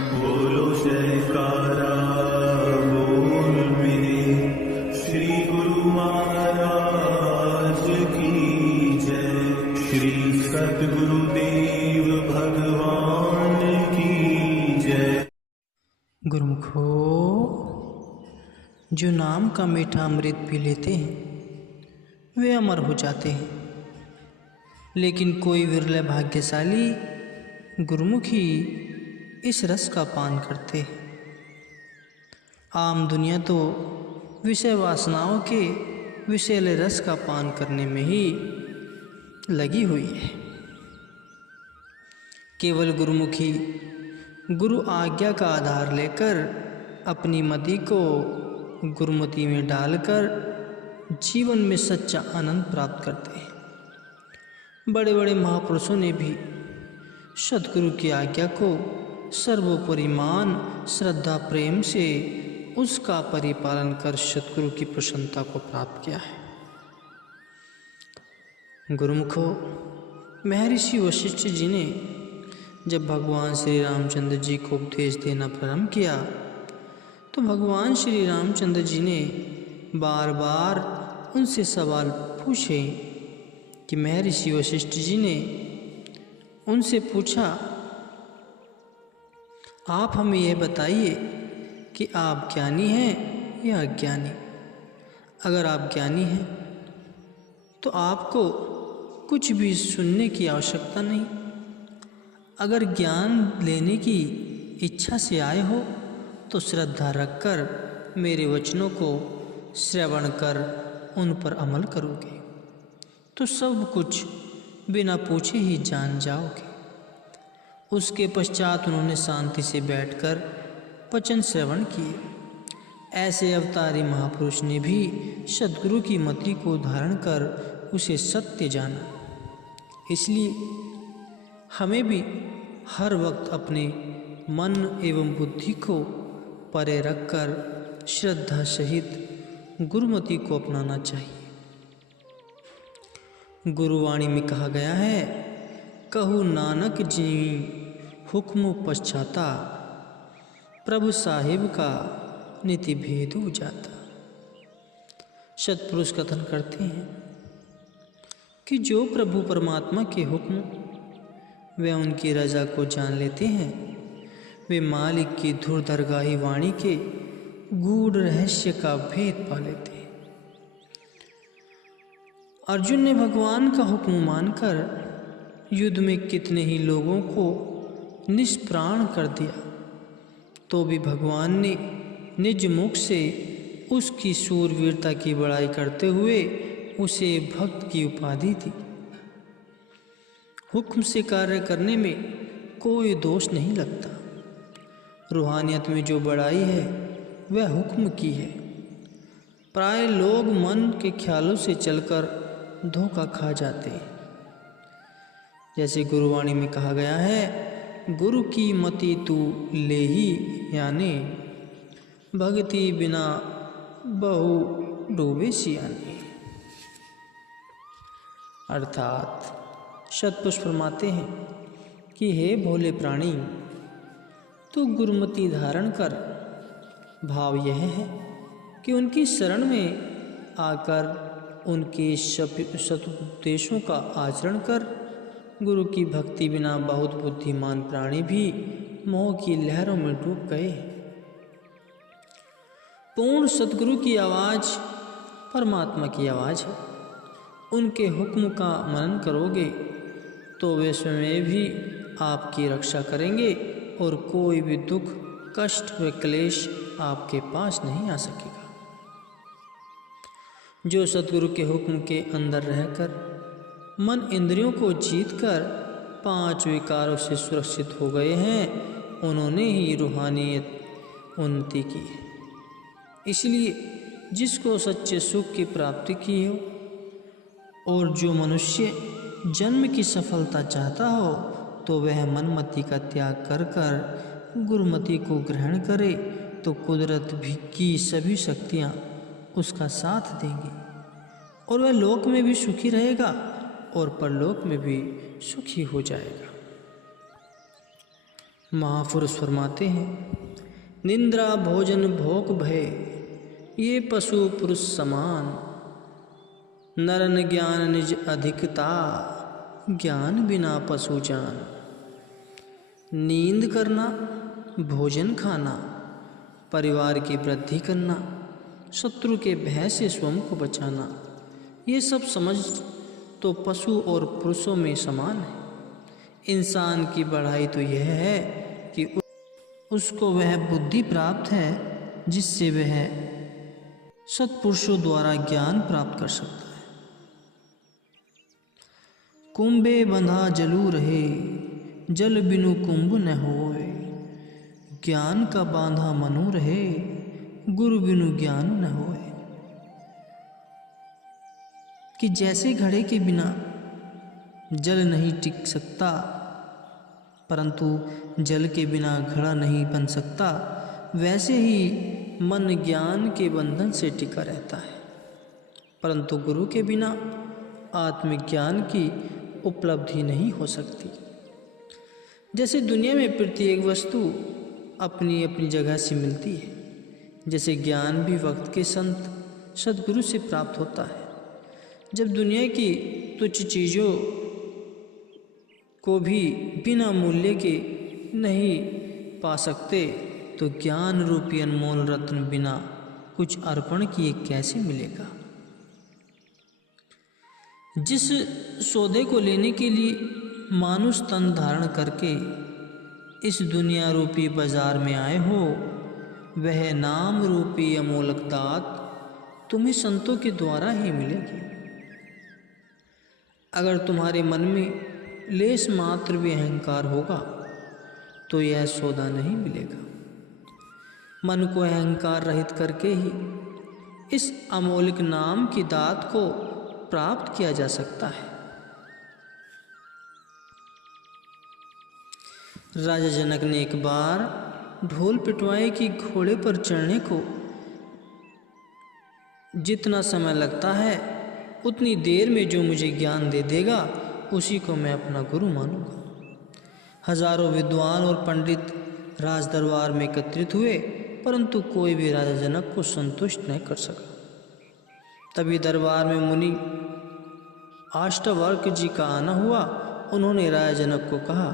बोलो जयकारा बोल मेरे श्री गुरु महाराज की जय। श्री सद्गुरुदेव भगवान की जय। गुरुमुखो, जो नाम का मीठा अमृत पी लेते हैं वे अमर हो जाते हैं, लेकिन कोई विरले भाग्यशाली गुरुमुखी इस रस का पान करते हैं। आम दुनिया तो विषय वासनाओं के विषैले रस का पान करने में ही लगी हुई है। केवल गुरुमुखी गुरु आज्ञा का आधार लेकर अपनी मति को गुरुमति में डालकर जीवन में सच्चा आनंद प्राप्त करते हैं। बड़े बड़े महापुरुषों ने भी सद्गुरु की आज्ञा को सर्वोपरि मान श्रद्धा प्रेम से उसका परिपालन कर सद्गुरु की प्रसन्नता को प्राप्त किया है। गुरुमुखो, महर्षि वशिष्ठ जी ने जब भगवान श्री रामचंद्र जी को उपदेश देना प्रारंभ किया तो भगवान श्री रामचंद्र जी ने बार बार उनसे सवाल पूछे कि महर्षि वशिष्ठ जी ने उनसे पूछा, आप हमें यह बताइए कि आप ज्ञानी हैं या अज्ञानी। अगर आप ज्ञानी हैं तो आपको कुछ भी सुनने की आवश्यकता नहीं। अगर ज्ञान लेने की इच्छा से आए हो तो श्रद्धा रखकर मेरे वचनों को श्रवण कर उन पर अमल करोगे तो सब कुछ बिना पूछे ही जान जाओगे। उसके पश्चात उन्होंने शांति से बैठकर वचन श्रवण किए। ऐसे अवतारी महापुरुष ने भी सद्गुरु की मति को धारण कर उसे सत्य जाना। इसलिए हमें भी हर वक्त अपने मन एवं बुद्धि को परे रखकर श्रद्धा सहित गुरुमति को अपनाना चाहिए। गुरुवाणी में कहा गया है, कहु नानक जी हुक्म पश्चाता, प्रभु साहिब का नीति भेदु जाता। सत्पुरुष कथन करते हैं कि जो प्रभु परमात्मा के हुक्म वे उनकी रजा को जान लेते हैं, वे मालिक की धुर दरगाही वाणी के गूढ़ रहस्य का भेद पा लेते हैं। अर्जुन ने भगवान का हुक्म मानकर युद्ध में कितने ही लोगों को निष्प्राण कर दिया, तो भी भगवान ने निज मुख से उसकी शूरवीरता की बड़ाई करते हुए उसे भक्त की उपाधि दी। हुक्म से कार्य करने में कोई दोष नहीं लगता। रूहानियत में जो बड़ाई है वह हुक्म की है। प्राय लोग मन के ख्यालों से चलकर धोखा खा जाते हैं। जैसे गुरुवाणी में कहा गया है, गुरु की मति तू ले ही यानी भक्ति बिना बहु डूबे सियाने। अर्थात सत्पुरुष फरमाते हैं कि हे भोले प्राणी, तू गुरुमति धारण कर। भाव यह है कि उनकी शरण में आकर उनके सदुपदेशों का आचरण कर। गुरु की भक्ति बिना बहुत बुद्धिमान प्राणी भी मोह की लहरों में डूब गए। पूर्ण सद्गुरु की आवाज़ परमात्मा की आवाज़ है। उनके हुक्म का मनन करोगे तो वे स्वयं भी आपकी रक्षा करेंगे और कोई भी दुख कष्ट व क्लेश आपके पास नहीं आ सकेगा। जो सद्गुरु के हुक्म के अंदर रहकर मन इंद्रियों को जीतकर 5 विकारों से सुरक्षित हो गए हैं, उन्होंने ही रूहानियत उन्नति की है। इसलिए जिसको सच्चे सुख की प्राप्ति की हो और जो मनुष्य जन्म की सफलता चाहता हो तो वह मनमति का त्याग कर कर गुरुमति को ग्रहण करे तो कुदरत भी की सभी शक्तियाँ उसका साथ देंगी और वह लोक में भी सुखी रहेगा और परलोक में भी सुखी हो जाएगा। महापुरुष फरमाते हैं, निंद्रा भोजन भोग भय ये पशु पुरुष समान, नरन ज्ञान निज अधिकता ज्ञान बिना पशु जान। नींद करना, भोजन खाना, परिवार की वृद्धि करना, शत्रु के भय से स्वयं को बचाना, ये सब समझ तो पशु और पुरुषों में समान है। इंसान की बढ़ाई तो यह है कि उसको वह बुद्धि प्राप्त है जिससे वह सत्पुरुषों द्वारा ज्ञान प्राप्त कर सकता है। कुंभे बंधा जलू रहे, जल बिनु कुंभ न होए, ज्ञान का बांधा मनु रहे, गुरु बिनु ज्ञान न होए। कि जैसे घड़े के बिना जल नहीं टिक सकता, परंतु जल के बिना घड़ा नहीं बन सकता, वैसे ही मन ज्ञान के बंधन से टिका रहता है, परंतु गुरु के बिना आत्मज्ञान की उपलब्धि नहीं हो सकती। जैसे दुनिया में प्रत्येक वस्तु अपनी अपनी जगह से मिलती है, जैसे ज्ञान भी वक्त के संत सद्गुरु से प्राप्त होता है। जब दुनिया की तुच्छ चीज़ों को भी बिना मूल्य के नहीं पा सकते, तो ज्ञान रूपी अनमोल रत्न बिना कुछ अर्पण किए कैसे मिलेगा। जिस सौदे को लेने के लिए मानुष तन धारण करके इस दुनिया रूपी बाजार में आए हो, वह नाम रूपी अमोलक दात तुम्हें संतों के द्वारा ही मिलेगी। अगर तुम्हारे मन में लेस मात्र भी अहंकार होगा तो यह सौदा नहीं मिलेगा। मन को अहंकार रहित करके ही इस अमोलिक नाम की दात को प्राप्त किया जा सकता है। राजा जनक ने एक बार ढोल पिटवाए कि घोड़े पर चढ़ने को जितना समय लगता है, उतनी देर में जो मुझे ज्ञान दे देगा उसी को मैं अपना गुरु मानूंगा। हजारों विद्वान और पंडित राज दरबार में एकत्रित हुए, परंतु कोई भी राजा जनक को संतुष्ट नहीं कर सका। तभी दरबार में मुनि अष्टवर्क जी का आना हुआ। उन्होंने राजा जनक को कहा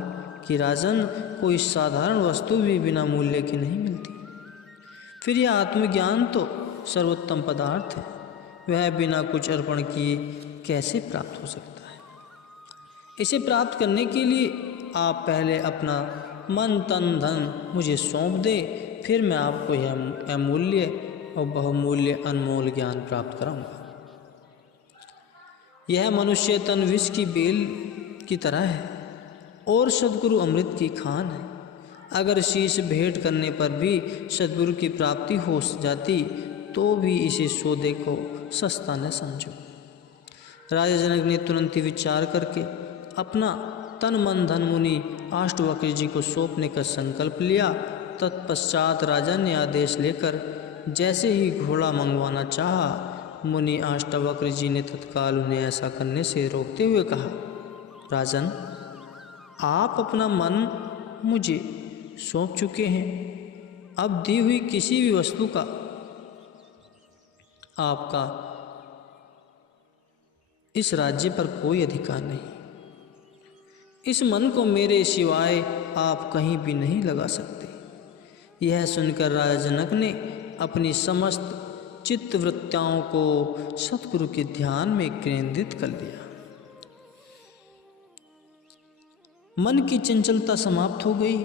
कि राजन, कोई साधारण वस्तु भी बिना मूल्य की नहीं मिलती। फिर यह आत्मज्ञान तो सर्वोत्तम पदार्थ है, वह बिना कुछ अर्पण किए कैसे प्राप्त हो सकता है। इसे प्राप्त करने के लिए आप पहले अपना मन तन धन मुझे सौंप दें, फिर मैं आपको यह अमूल्य और बहुमूल्य अनमोल ज्ञान प्राप्त कराऊंगा। यह मनुष्य तन विष की बेल की तरह है और सद्गुरु अमृत की खान है। अगर शीश भेंट करने पर भी सद्गुरु की प्राप्ति हो जाती तो भी इसे सौदे को सस्ता न समझो। राजा जनक ने तुरंत ही विचार करके अपना तन मन धन मुनि अष्टवक्र जी को सौंपने का संकल्प लिया। तत्पश्चात राजा ने आदेश लेकर जैसे ही घोड़ा मंगवाना चाहा, मुनि अष्टवक्र जी ने तत्काल उन्हें ऐसा करने से रोकते हुए कहा, राजन, आप अपना मन मुझे सौंप चुके हैं। अब दी हुई किसी भी वस्तु का आपका इस राज्य पर कोई अधिकार नहीं। इस मन को मेरे सिवाय आप कहीं भी नहीं लगा सकते। यह सुनकर राजा जनक ने अपनी समस्त चित्तवृत्तियों को सतगुरु के ध्यान में केंद्रित कर लिया। मन की चंचलता समाप्त हो गई।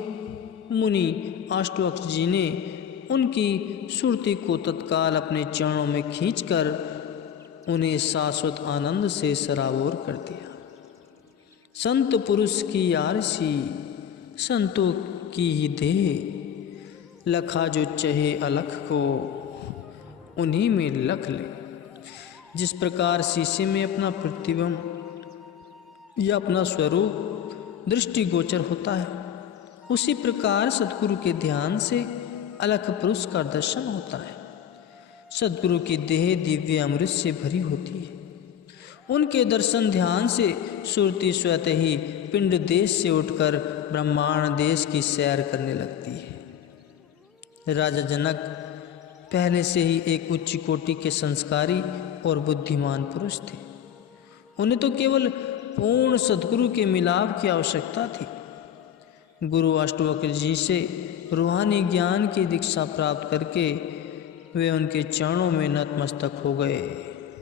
मुनि अष्टवक्र जी ने उनकी सुरती को तत्काल अपने चरणों में खींचकर उन्हें शाश्वत आनंद से सराबोर कर दिया। संत पुरुष की यारसी संतों की ही देह, लखा जो चहे अलख को उन्हीं में लख ले। जिस प्रकार शीशे में अपना प्रतिबिंब या अपना स्वरूप दृष्टिगोचर होता है, उसी प्रकार सद्गुरु के ध्यान से अलख पुरुष का दर्शन होता है। सद्गुरु की देह दिव्य अमृत से भरी होती है उनके दर्शन ध्यान से सुरती स्वतः ही पिंड देश से उठकर ब्रह्मांड देश की सैर करने लगती है। राजा जनक पहले से ही एक उच्च कोटि के संस्कारी और बुद्धिमान पुरुष थे। उन्हें तो केवल पूर्ण सद्गुरु के मिलाप की आवश्यकता थी। गुरु अष्टवक्र जी से रूहानी ज्ञान की दीक्षा प्राप्त करके वे उनके चरणों में नतमस्तक हो गए।